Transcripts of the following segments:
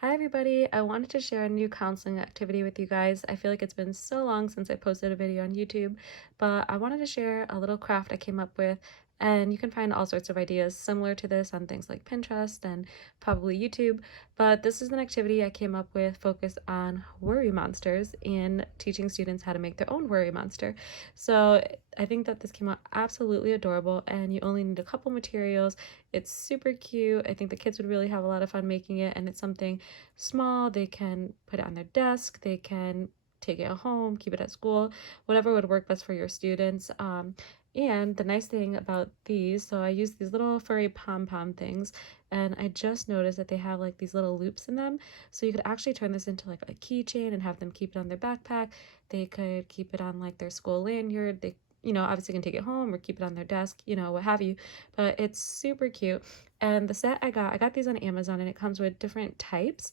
Hi everybody, I wanted to share a new counseling activity with you guys. I feel like it's been so long since I posted a video on YouTube, but I wanted to share a little craft I came up with, and you can find all sorts of ideas similar to this on things like Pinterest and probably YouTube. But this is an activity I came up with focused on worry monsters and teaching students how to make their own worry monster. So I think that this came out absolutely adorable, and you only need a couple materials. It's super cute. I think the kids would really have a lot of fun making it, and it's something small. They can put it on their desk, they can take it home, keep it at school, whatever would work best for your students. And the nice thing about these, so I use these little furry pom-pom things, and I just noticed that they have like these little loops in them. So you could actually turn this into like a keychain and have them keep it on their backpack. They could keep it on like their school lanyard. They obviously can take it home or keep it on their desk, what have you. But it's super cute. And the set I got these on Amazon, and it comes with different types,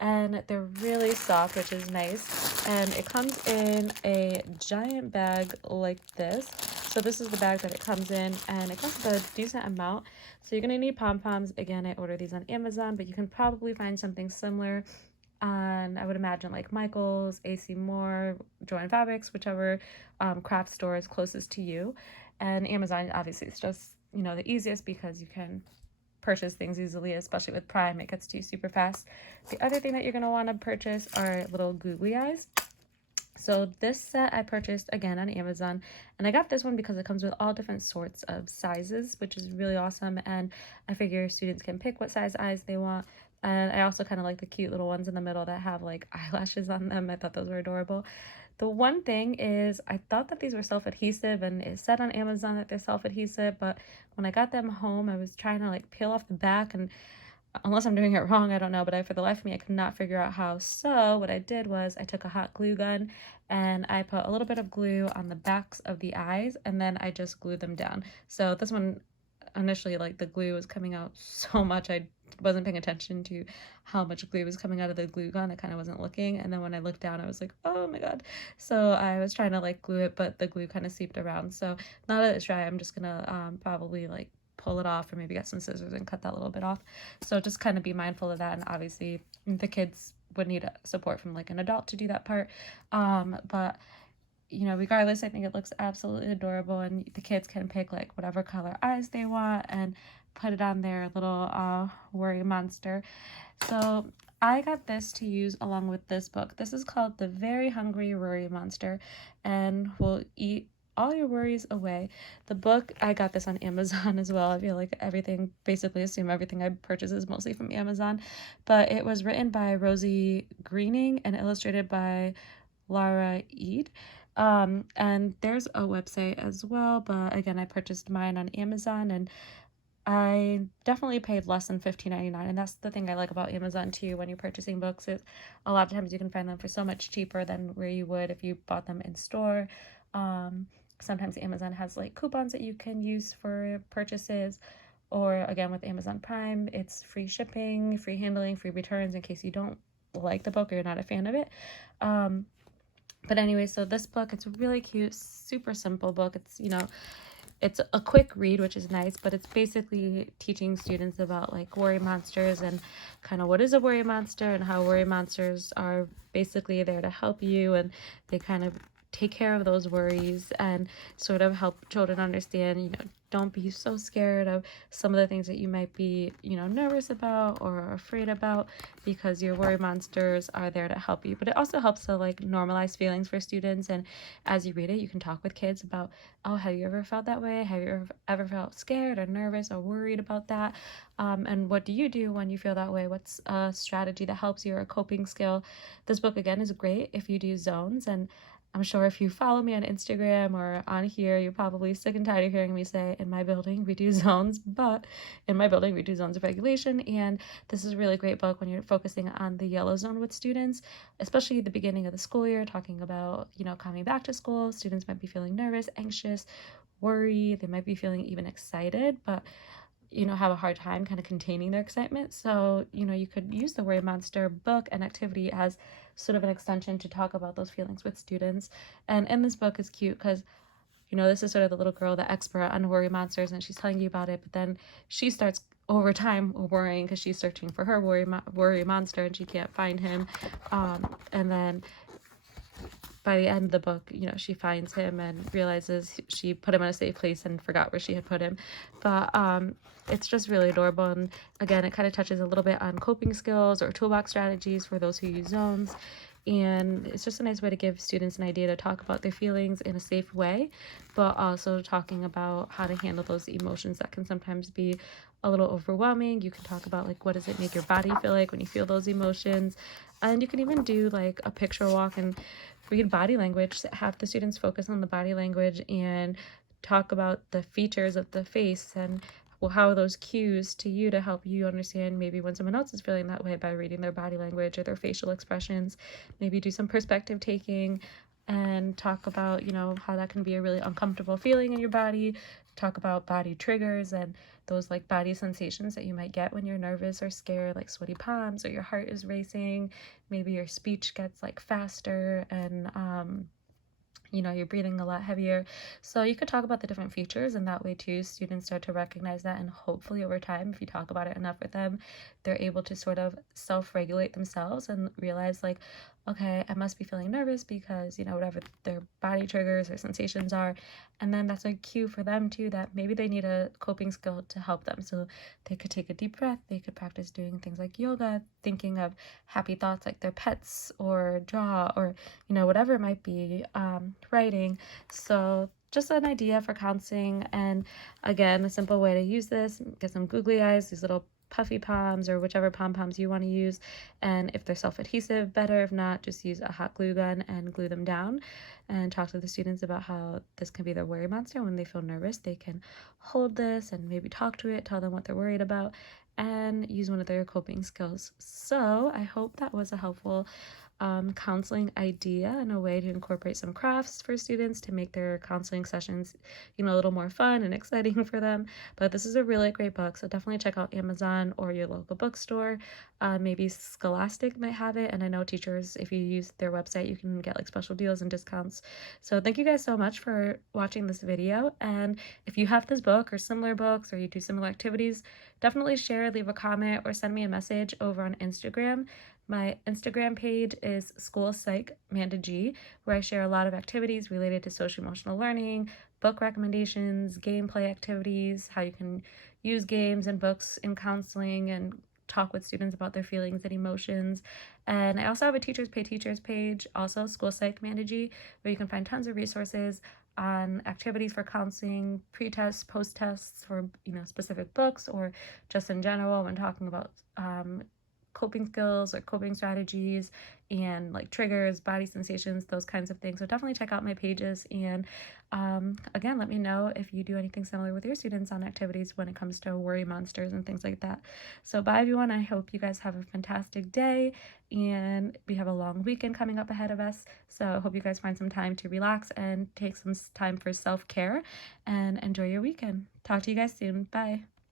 and they're really soft, which is nice. And it comes in a giant bag like this. So this is the bag that it comes in, and it comes with a decent amount. So you're gonna need pom-poms. Again, I ordered these on Amazon, but you can probably find something similar on, I would imagine, like Michael's, AC Moore, Joann Fabrics, whichever craft store is closest to you. And Amazon, obviously, it's just, the easiest because you can purchase things easily, especially with Prime. It gets to you super fast. The other thing that you're going to want to purchase are little googly eyes. So this set I purchased again on Amazon, and I got this one because it comes with all different sorts of sizes, which is really awesome. And I figure students can pick what size eyes they want. And I also kind of like the cute little ones in the middle that have like eyelashes on them. I thought those were adorable. The one thing is, I thought that these were self-adhesive, and it said on Amazon that they're self-adhesive, but when I got them home, I was trying to like peel off the back, and unless I'm doing it wrong, I don't know, but for the life of me, I could not figure out how. So what I did was I took a hot glue gun and I put a little bit of glue on the backs of the eyes, and then I just glued them down. So this one, initially, like, the glue was coming out so much, I wasn't paying attention to how much glue was coming out of the glue gun. I kind of wasn't looking, and then when I looked down, I was like, oh my god. So I was trying to like glue it, but the glue kind of seeped around. So now that it's dry, I'm just gonna probably like pull it off, or maybe get some scissors and cut that little bit off. So just kind of be mindful of that, and obviously the kids would need support from like an adult to do that part. But regardless, I think it looks absolutely adorable, and the kids can pick like whatever color eyes they want and put it on their little worry monster. So I got this to use along with this book. This is called The Very Hungry Worry Monster, and will eat all your worries away. The book, I got this on Amazon as well. I feel like assume everything I purchase is mostly from Amazon. But it was written by Rosie Greening and illustrated by Lara Eid. And there's a website as well, but again, I purchased mine on Amazon, and I definitely paid less than $15.99, and that's the thing I like about Amazon too. When you're purchasing books, is a lot of times you can find them for so much cheaper than where you would if you bought them in store. Um, Sometimes Amazon has like coupons that you can use for purchases, or again with Amazon Prime, it's free shipping, free handling, free returns in case you don't like the book or you're not a fan of it. But anyway, so this book, it's a really cute, super simple book. It's a quick read, which is nice, but it's basically teaching students about like worry monsters and kind of what is a worry monster, and how worry monsters are basically there to help you, and they kind of take care of those worries and sort of help children understand, don't be so scared of some of the things that you might be, nervous about or afraid about, because your worry monsters are there to help you. But it also helps to like normalize feelings for students. And as you read it, you can talk with kids about, oh, have you ever felt that way? Have you ever felt scared or nervous or worried about that? And what do you do when you feel that way? What's a strategy that helps you, or a coping skill? This book, again, is great if you do zones. And I'm sure if you follow me on Instagram or on here, you're probably sick and tired of hearing me say, in my building, we do zones, but in my building, we do zones of regulation. And this is a really great book when you're focusing on the yellow zone with students, especially at the beginning of the school year, talking about, coming back to school. Students might be feeling nervous, anxious, worried. They might be feeling even excited, but have a hard time kind of containing their excitement. So, you could use the Worry Monster book and activity as sort of an extension to talk about those feelings with students. And in this book is cute because, this is sort of the little girl, the expert on worry monsters, and she's telling you about it, but then she starts over time worrying because she's searching for her worry monster and she can't find him. And then by the end of the book, you know, she finds him and realizes she put him in a safe place and forgot where she had put him. But it's just really adorable. And again, it kind of touches a little bit on coping skills or toolbox strategies for those who use zones. And it's just a nice way to give students an idea to talk about their feelings in a safe way, but also talking about how to handle those emotions that can sometimes be a little overwhelming. You can talk about like, what does it make your body feel like when you feel those emotions? And you can even do like a picture walk and read body language, have the students focus on the body language and talk about the features of the face and how those cues to you to help you understand maybe when someone else is feeling that way by reading their body language or their facial expressions. Maybe do some perspective taking and talk about, you know, how that can be a really uncomfortable feeling in your body. Talk about body triggers and those like body sensations that you might get when you're nervous or scared, like sweaty palms or your heart is racing. Maybe your speech gets like faster and you know, you're breathing a lot heavier. So you could talk about the different features, and that way too students start to recognize that, and hopefully over time, if you talk about it enough with them, they're able to sort of self-regulate themselves and realize like, okay, I must be feeling nervous because, you know, whatever their body triggers or sensations are. And then that's a cue for them too that maybe they need a coping skill to help them. So they could take a deep breath, they could practice doing things like yoga, thinking of happy thoughts like their pets, or draw, or, you know, whatever it might be, writing. So just an idea for counseling. And again, a simple way to use this, get some googly eyes, these little puffy palms or whichever pom-poms you want to use. And if they're self-adhesive, better. If not, just use a hot glue gun and glue them down. And talk to the students about how this can be their worry monster. When they feel nervous, they can hold this and maybe talk to it, tell them what they're worried about, and use one of their coping skills. So I hope that was a helpful counseling idea and a way to incorporate some crafts for students to make their counseling sessions, you know, a little more fun and exciting for them. But this is a really great book, so definitely check out Amazon or your local bookstore. Maybe Scholastic might have it, and I know teachers, if you use their website, you can get like special deals and discounts. So thank you guys so much for watching this video, and if you have this book or similar books or you do similar activities, definitely share, leave a comment, or send me a message over on Instagram. My Instagram page is School Psych Manda G, where I share a lot of activities related to social emotional learning, book recommendations, gameplay activities, how you can use games and books in counseling, and talk with students about their feelings and emotions. And I also have a Teachers Pay Teachers page, also School Psych Manda G, where you can find tons of resources on activities for counseling, pre-tests, post-tests for, you know, specific books, or just in general when talking about coping skills or coping strategies and like triggers, body sensations, those kinds of things. So definitely check out my pages. And again, let me know if you do anything similar with your students on activities when it comes to worry monsters and things like that. So bye everyone. I hope you guys have a fantastic day, and we have a long weekend coming up ahead of us. So I hope you guys find some time to relax and take some time for self-care and enjoy your weekend. Talk to you guys soon. Bye.